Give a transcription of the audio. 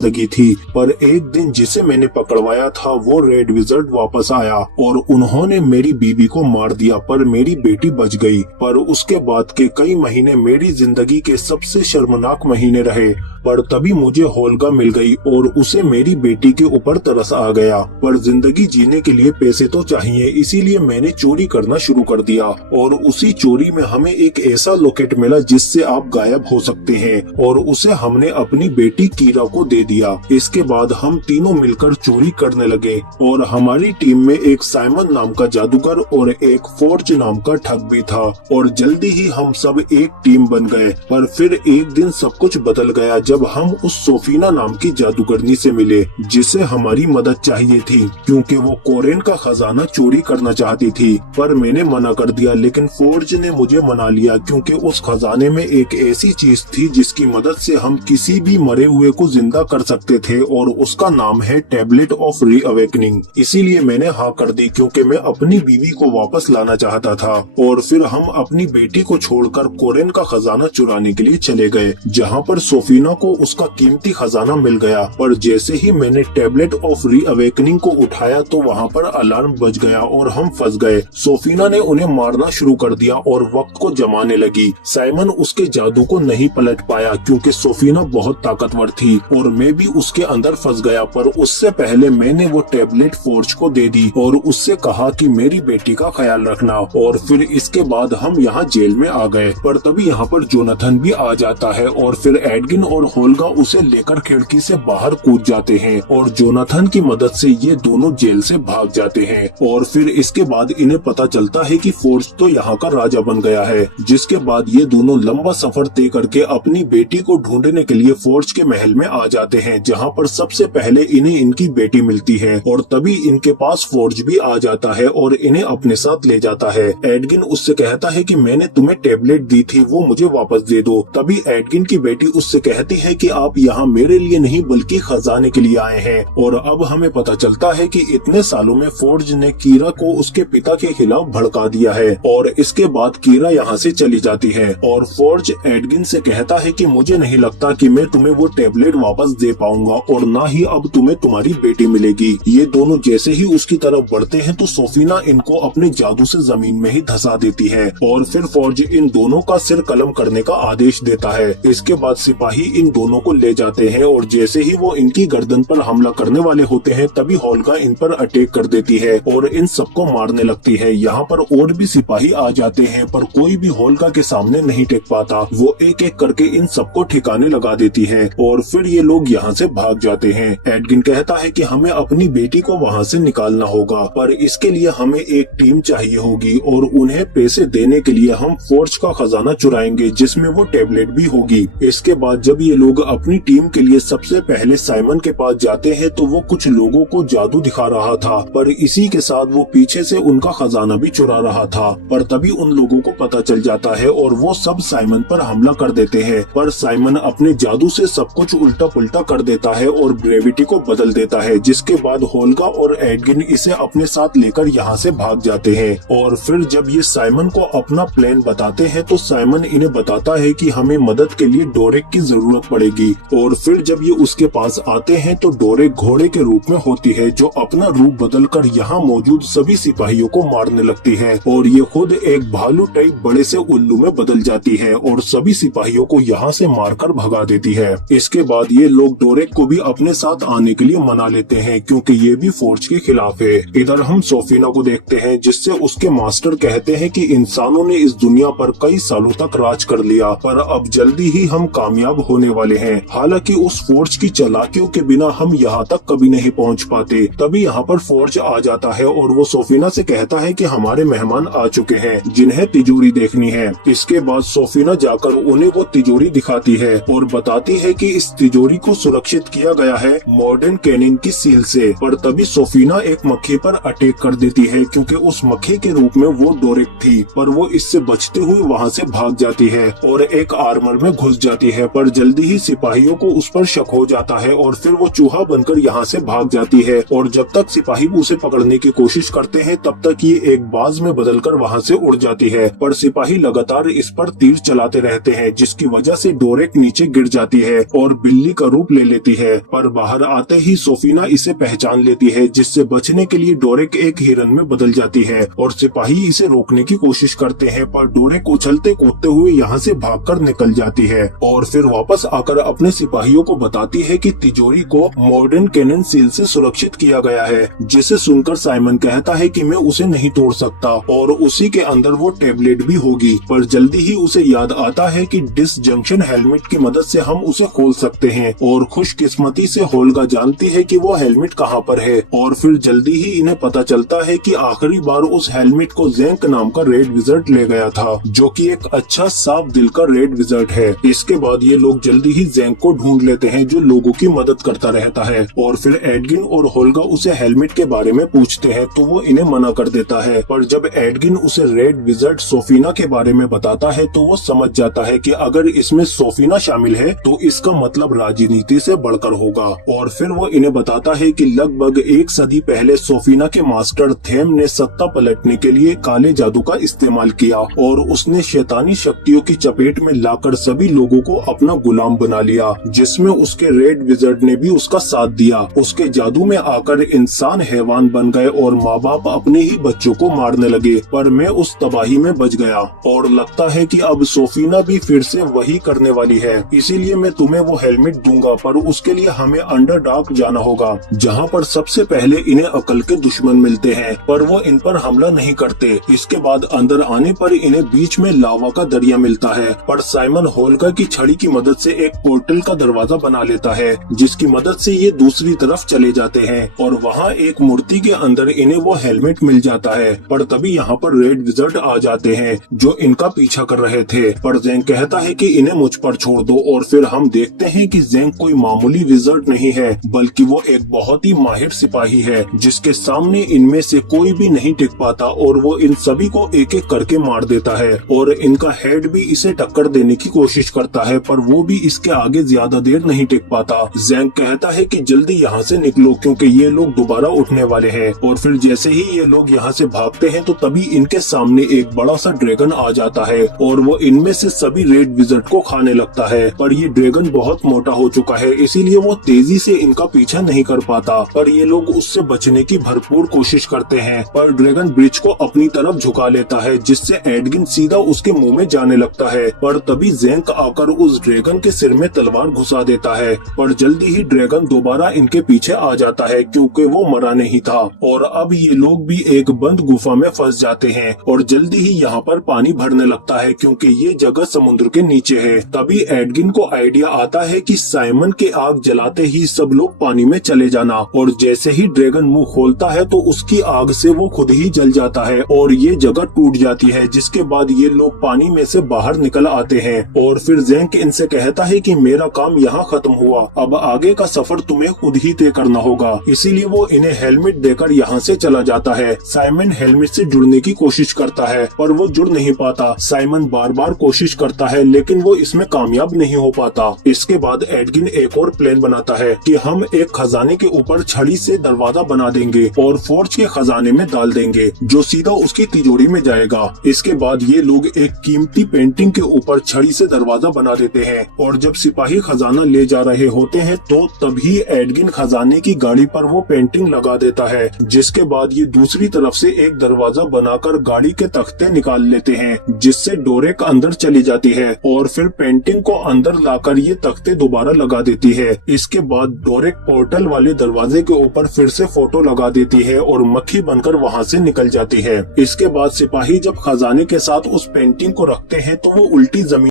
जिंदगी थी। पर एक दिन जिसे मैंने पकड़वाया था वो रेड विजर्ड वापस आया और उन्होंने मेरी बीवी को मार दिया, पर मेरी बेटी बच गई। पर उसके बाद के कई महीने मेरी जिंदगी के सबसे शर्मनाक महीने रहे। पर तभी मुझे होल्गा मिल गई और उसे मेरी बेटी के ऊपर तरस आ गया। पर जिंदगी जीने के लिए पैसे तो चाहिए, इसीलिए मैंने चोरी करना शुरू कर दिया और उसी चोरी में हमें एक ऐसा लॉकेट मिला जिससे आप गायब हो सकते हैं और उसे हमने अपनी बेटी कीरा को दे दिया। इसके बाद हम तीनों मिलकर चोरी करने लगे और हमारी टीम में एक साइमन नाम का जादूगर और एक फोर्ज नाम का ठग भी था और जल्दी ही हम सब एक टीम बन गए। पर फिर एक दिन सब कुछ बदल गया जब हम उस सोफीना नाम की जादूगरनी से मिले जिसे हमारी मदद चाहिए थी क्योंकि वो कोरेन का खजाना चोरी करना चाहती थी। पर मैंने मना कर दिया, लेकिन फोर्ज ने मुझे मना लिया क्योंकि उस खजाने में एक ऐसी चीज थी जिसकी मदद से हम किसी भी मरे हुए को जिंदा कर सकते थे और उसका नाम है टैबलेट ऑफ रीअवेकनिंग। इसीलिए मैंने हाँ कर दी क्योंकि मैं अपनी बीवी को वापस लाना चाहता था। और फिर हम अपनी बेटी को छोड़कर कोरेन का खजाना चुराने के लिए चले गए जहाँ पर सोफीना को उसका कीमती खजाना मिल गया। पर जैसे ही मैंने टैबलेट ऑफ रीअवेकनिंग को उठाया तो वहाँ पर अलार्म बज गया और हम फंस गए। सोफीना ने उन्हें मारना शुरू कर दिया और वक्त को जमाने लगी। साइमन उसके जादू को नहीं पलट पाया क्योंकि सोफीना बहुत ताकतवर थी और मैं भी उसके अंदर फंस गया। पर उससे पहले मैंने वो टैबलेट फोर्ज को दे दी और उससे कहा कि मेरी बेटी का ख्याल रखना। और फिर इसके बाद हम यहाँ जेल में आ गए। पर तभी यहाँ पर जोनाथन भी आ जाता है और फिर एडगिन और होल्गा उसे लेकर खिड़की से बाहर कूद जाते हैं और जोनाथन की मदद से ये दोनों जेल से भाग जाते हैं। और फिर इसके बाद इन्हें पता चलता है कि फोर्ज तो यहाँ का राजा बन गया है। जिसके बाद ये दोनों लंबा सफर तय करके अपनी बेटी को ढूंढने के लिए फोर्ज के महल में आ जाते हैं जहाँ पर सबसे पहले इन्हें इनकी बेटी मिलती है। और तभी इनके पास फोर्ज भी आ जाता है और इन्हें अपने साथ ले जाता है। एडगिन उससे कहता है कि मैंने तुम्हें टेबलेट दी थी वो मुझे वापस दे दो। तभी एडगिन की बेटी उससे कहती है कि आप यहाँ मेरे लिए नहीं बल्कि खजाने के लिए आए हैं। और अब हमें पता चलता है कि इतने सालों में फोर्ज ने कीरा को उसके पिता के खिलाफ भड़का दिया है। और इसके बाद कीरा यहाँ से चली जाती है और फोर्ज एडगिन से कहता है कि मुझे नहीं लगता कि मैं तुम्हें वो टेबलेट वापस दे पाऊंगा और ना ही अब तुम्हें तुम्हारी बेटी मिलेगी। ये दोनों जैसे ही उसकी तरफ बढ़ते हैं तो सोफीना इनको अपने जादू से जमीन में ही धंसा देती है और फिर फोर्ज इन दोनों का सिर कलम करने का आदेश देता है। इसके बाद सिपाही इन दोनों को ले जाते हैं और जैसे ही वो इनकी गर्दन पर हमला करने वाले होते हैं तभी होल्गा इन पर अटैक कर देती है और इन सबको मारने लगती है। यहाँ पर और भी सिपाही आ जाते हैं पर कोई भी होल्गा के सामने नहीं टेक पाता। वो एक एक करके इन सबको ठिकाने लगा देती है और फिर ये लोग यहाँ से भाग जाते हैं। एडगिन कहता है कि हमें अपनी बेटी को वहाँ से निकालना होगा, पर इसके लिए हमें एक टीम चाहिए होगी और उन्हें पैसे देने के लिए हम फोर्ज का खजाना चुराएंगे जिसमें वो टेबलेट भी होगी। इसके बाद जब ये लोग अपनी टीम के लिए सबसे पहले साइमन के पास जाते हैं तो वो कुछ लोगों को जादू दिखा रहा था, पर इसी के साथ वो पीछे से उनका खजाना भी चुरा रहा था। पर तभी उन लोगों को पता चल जाता है और वो सब साइमन पर हमला कर देते हैं। पर साइमन अपने जादू से सब कुछ उल्टा पुल्टा कर देता है और ग्रेविटी को बदल देता है। जिसके बाद होल्गा और एडगिन इसे अपने साथ लेकर यहाँ से भाग जाते हैं। और फिर जब ये साइमन को अपना प्लान बताते हैं तो साइमन इन्हें बताता है कि हमें मदद के लिए डोरेक की जरूरत पड़ेगी। और फिर जब ये उसके पास आते हैं तो डोरेक घोड़े के रूप में होती है जो अपना रूप बदलकर यहाँ मौजूद सभी सिपाहियों को मारने लगती है और ये खुद एक भालू टाइप बड़े से उल्लू में बदल जाती है और सभी सिपाहियों को यहाँ से मारकर भगा देती है। इसके बाद ये लोग डोरेक को भी अपने साथ आने के लिए मना लेते हैं क्योंकि ये भी फोर्ज के खिलाफ है। इधर हम सोफीना को देखते हैं जिससे उसके मास्टर कहते हैं कि इंसानों ने इस दुनिया पर कई सालों तक राज कर लिया, पर अब जल्दी ही हम कामयाब होने वाले हैं। हालांकि उस फोर्ज की चालाकियों के बिना हम यहाँ तक कभी नहीं पहुँच पाते। तभी यहाँ पर फोर्ज आ जाता है और वो सोफीना से कहता है कि हमारे मेहमान आ चुके हैं जिन्हें तिजोरी देखनी है। इसके बाद सोफीना जाकर उन्हें वो तिजोरी दिखाती है और बताती है कि इस तिजोरी को सुरक्षित किया गया है मॉडर्न कैनिन की सील से। पर तभी सोफीना एक मक्खी पर अटैक कर देती है क्योंकि उस मक्खी के रूप में वो डोरेक थी, पर वो इससे बचते हुए वहाँ से भाग जाती है और एक आर्मर में घुस जाती है। पर जल्दी ही सिपाहियों को उस पर शक हो जाता है और फिर वो चूहा बनकर यहाँ से भाग जाती है और जब तक सिपाही उसे पकड़ने की कोशिश करते हैं तब तक ये एक बाज में बदलकर वहाँ से उड़ जाती है। पर सिपाही लगातार इस पर तीर चलाते रहते हैं जिसकी वजह से डोरेक नीचे गिर जाती है और बिल्ली का रूप हेल्प ले लेती है, पर बाहर आते ही सोफीना इसे पहचान लेती है, जिससे बचने के लिए डोरेक एक हिरन में बदल जाती है और सिपाही इसे रोकने की कोशिश करते हैं, पर डोरेक उछलते कूदते हुए यहाँ से भागकर निकल जाती है और फिर वापस आकर अपने सिपाहियों को बताती है कि तिजोरी को मॉडर्न कैनन सील से सुरक्षित किया गया है, जिसे सुनकर साइमन कहता है कि मैं उसे नहीं तोड़ सकता और उसी के अंदर वो टेबलेट भी होगी, पर जल्दी ही उसे याद आता है कि डिसजंक्शन हेलमेट की मदद से हम उसे खोल सकते हैं और खुशकिस्मती से होल्गा जानती है कि वो हेलमेट कहाँ पर है और फिर जल्दी ही इन्हें पता चलता है कि आखिरी बार उस हेलमेट को ज़ेंक नाम का रेड विज़र्ड ले गया था, जो कि एक अच्छा साफ दिल का रेड विज़र्ड है। इसके बाद ये लोग जल्दी ही ज़ेंक को ढूंढ लेते हैं, जो लोगों की मदद करता रहता है और फिर एडगिन और होल्गा उसे हेलमेट के बारे में पूछते हैं तो वो इन्हें मना कर देता है, पर जब एडगिन उसे रेड विज़र्ड सोफीना के बारे में बताता है तो वो समझ जाता है कि अगर इसमें सोफीना शामिल है तो इसका मतलब राजनीति से बढ़कर होगा और फिर वो इन्हें बताता है कि लगभग एक सदी पहले सोफीना के मास्टर थेम ने सत्ता पलटने के लिए काले जादू का इस्तेमाल किया और उसने शैतानी शक्तियों की चपेट में लाकर सभी लोगों को अपना गुलाम बना लिया, जिसमें उसके रेड विज़र्ड ने भी उसका साथ दिया। उसके जादू में आकर इंसान हैवान बन गए और माँ बाप अपने ही बच्चों को मारने लगे, पर मैं उस तबाही में बच गया और लगता है कि अब सोफीना भी फिर से वही करने वाली है, इसीलिए मैं तुम्हें वो हेलमेट दूंगा, पर उसके लिए हमें अंडरडार्क जाना होगा, जहाँ पर सबसे पहले इन्हें अकल के दुश्मन मिलते हैं, पर वो इन पर हमला नहीं करते। इसके बाद अंदर आने पर इन्हें बीच में लावा का दरिया मिलता है, पर साइमन होल्गा की छड़ी की मदद से एक पोर्टल का दरवाजा बना लेता है, जिसकी मदद से ये दूसरी तरफ चले जाते हैं और वहाँ एक मूर्ति के अंदर इन्हें वो हेलमेट मिल जाता है। पर तभी यहाँ पर रेड विज़र्ड आ जाते हैं, जो इनका पीछा कर रहे थे, पर ज़ेंक कहता है कि इन्हें मुझ पर छोड़ दो और फिर हम देखते हैं कि ज़ेंक कोई मामूली विज़र्ड नहीं है, बल्कि वो एक बहुत ही माहिर सिपाही है, जिसके सामने इनमें से कोई भी नहीं टिक पाता और वो इन सभी को एक एक करके मार देता है और इनका हेड भी इसे टक्कर देने की कोशिश करता है, पर वो भी इसके आगे ज्यादा देर नहीं टिक पाता। ज़ेंक कहता है कि जल्दी यहाँ से निकलो क्योंकि ये लोग दोबारा उठने वाले हैं और फिर जैसे ही ये लोग यहाँ से भागते हैं तो तभी इनके सामने एक बड़ा सा ड्रैगन आ जाता है और वो इनमें से सभी रेड विज़र्ड को खाने लगता है, पर ये ड्रैगन बहुत मोटा हो चुका है, इसीलिए वो तेजी से इनका पीछा नहीं कर पाता, पर ये लोग उससे बचने की भरपूर कोशिश करते हैं, पर ड्रैगन ब्रिज को अपनी तरफ झुका लेता है, जिससे एडगिन सीधा उसके मुंह में जाने लगता है, पर तभी ज़ेंक आकर उस ड्रैगन के सिर में तलवार घुसा देता है, पर जल्दी ही ड्रैगन दोबारा इनके पीछे आ जाता है क्योंकि वो मरा नहीं था और अब ये लोग भी एक बंद गुफा में फंस जाते हैं और जल्दी ही यहाँ पर पानी भरने लगता है क्योंकि ये जगह समुद्र के नीचे है। तभी एडगिन को आइडिया आता है कि साइमन के आग जलाते ही सब लोग पानी में चले जाना और जैसे ही ड्रैगन मुंह खोलता है तो उसकी आग से वो खुद ही जल जाता है और ये जगह टूट जाती है, जिसके बाद ये लोग पानी में से बाहर निकल आते हैं और फिर ज़ेंक इनसे कहता है कि मेरा काम यहाँ खत्म हुआ, अब आगे का सफर तुम्हें खुद ही तय करना होगा, इसीलिए वो इन्हें हेलमेट देकर यहाँ से चला जाता है। साइमन हेलमेट से जुड़ने की कोशिश करता है पर वो जुड़ नहीं पाता। साइमन बार बार कोशिश करता है लेकिन वो इसमें कामयाब नहीं हो पाता। इसके बाद एडगिन एक और प्लान बनाता है कि हम एक खजाने के ऊपर छड़ी से दरवाजा बना देंगे और फोर्ज के खजाने में डाल देंगे जो सीधा उसकी तिजोरी में जाएगा। इसके बाद ये लोग एक कीमती पेंटिंग के ऊपर छड़ी से दरवाजा बना देते हैं और जब सिपाही खजाना ले जा रहे होते हैं तो तभी एडगिन खजाने की गाड़ी पर वो पेंटिंग लगा देता है, जिसके बाद ये दूसरी तरफ से एक दरवाजा बनाकर गाड़ी के तख्ते निकाल लेते हैं, जिससे डोरेक अंदर चली जाती है और फिर पेंटिंग को अंदर लाकर ये तख्ते दोबारा लगा देती है। इसके बाद डोरेक पोर्टल वाले दरवाजे के ऊपर फिर से फोटो लगा देती है और मक्खी बनकर वहाँ से निकल जाती है। इसके बाद सिपाही जब खजाने के साथ उस पेंटिंग को रखते हैं तो वो उल्टी जमीन